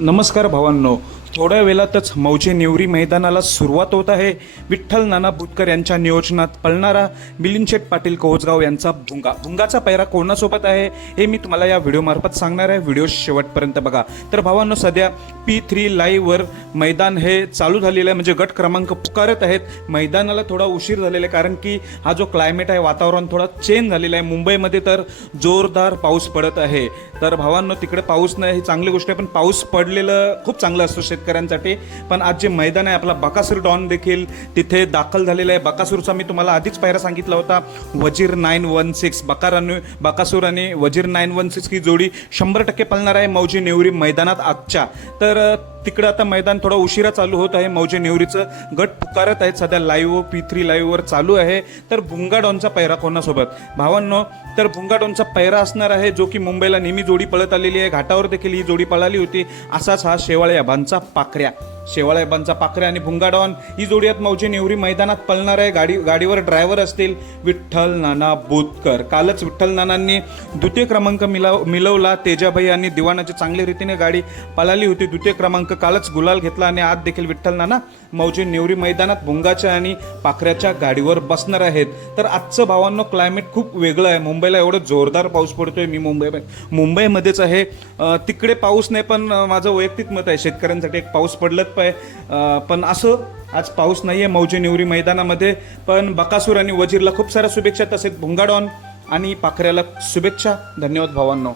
नमस्कार भावांनो. थोड्या वेळातच मौजे नेवरी मैदानाला सुरुवात होत आहे. विठ्ठल नाना बुटकर यांच्या नियोजनात पळणारा बिलिनशेट पाटील कोहजगाव यांचा भुंगा. भुंगाचा पैरा कोणासोबत आहे हे मी तुम्हाला या व्हिडिओमार्फत सांगणार आहे. व्हिडिओ शेवटपर्यंत बघा. तर भावांनो सध्या पी थ्री लाईव्हवर मैदान हे चालू झालेलं आहे. म्हणजे गट क्रमांक पुकारत आहेत. मैदानाला थोडा उशीर झालेला आहे कारण की हा जो क्लायमेट आहे वातावरण थोडा चेंज झालेला आहे. मुंबईमध्ये तर जोरदार पाऊस पडत आहे. तर भावांनो तिकडे पाऊस नाही ही चांगली गोष्ट आहे पण पाऊस पडलेलं खूप चांगलं असतं शेतकऱ्यांसाठी. पण आज जे मैदान आहे आपला बकासूर डॉन देखील तिथे दाखल झालेला आहे. बकासूरचा मी तुम्हाला आधीच पायरा सांगितला होता. वजीर नाईन वन सिक्स बकार आणि बकासूर आणि वजीर नाईन वन सिक्स ही जोडी शंभर टक्के पळणार आहे मौजी नेवरी मैदानात आजच्या. तर तिकडं आता मैदान थोडा उशिरा चालू होत आहे. मौजे नेवरीचं गट पुकारत आहेत. सध्या लाईव्ह पी थ्री लाईव्हवर चालू आहे. तर भुंगाडॉनचा पैरा कोणासोबत? भावांनो तर भुंगाडॉनचा पैरा असणार आहे जो की मुंबईला नेहमी जोडी पळत आलेली आहे. घाटावर देखील ही जोडी पळाली होती. असाच हा शेवाळे बांचा पाखऱ्या. शेवाळेबांचा पाखरे आणि भुंगाडॉन. ही जोडी आहेत मौजे नेवरी मैदानात पळणार आहे. गाडी गाडीवर ड्रायव्हर असतील विठ्ठल नाना बोतकर. कालच विठ्ठल नानांनी द्वितीय क्रमांक मिलाव मिळवला तेजाभाई आणि दिवाणाची चांगल्या रीतीने गाडी पळाली होती. द्वितीय क्रमांक कालच गुलाल घेतला आणि आज देखील विठ्ठल नाना मौजे नेवरी मैदानात भुंगाच्या आणि पाखऱ्याच्या गाडीवर बसणार आहेत. तर आजचं भावांनो क्लायमेट खूप वेगळं आहे. मुंबईला एवढं जोरदार पाऊस पडतोय. मी मुंबई मुंबईमध्येच आहे. तिकडे पाऊस नाही पण माझं वैयक्तिक मत आहे. शेतकऱ्यांसाठी एक पाऊस पडलं पाहिजे आहे पण असं आज पाऊस नाही आहे मौजे नेवरी मैदानामध्ये. पण बकासूर आणि वजीरला खूप साऱ्या शुभेच्छा तसेच भुंगाडॉन आणि पाखऱ्याला शुभेच्छा. धन्यवाद भावांनो.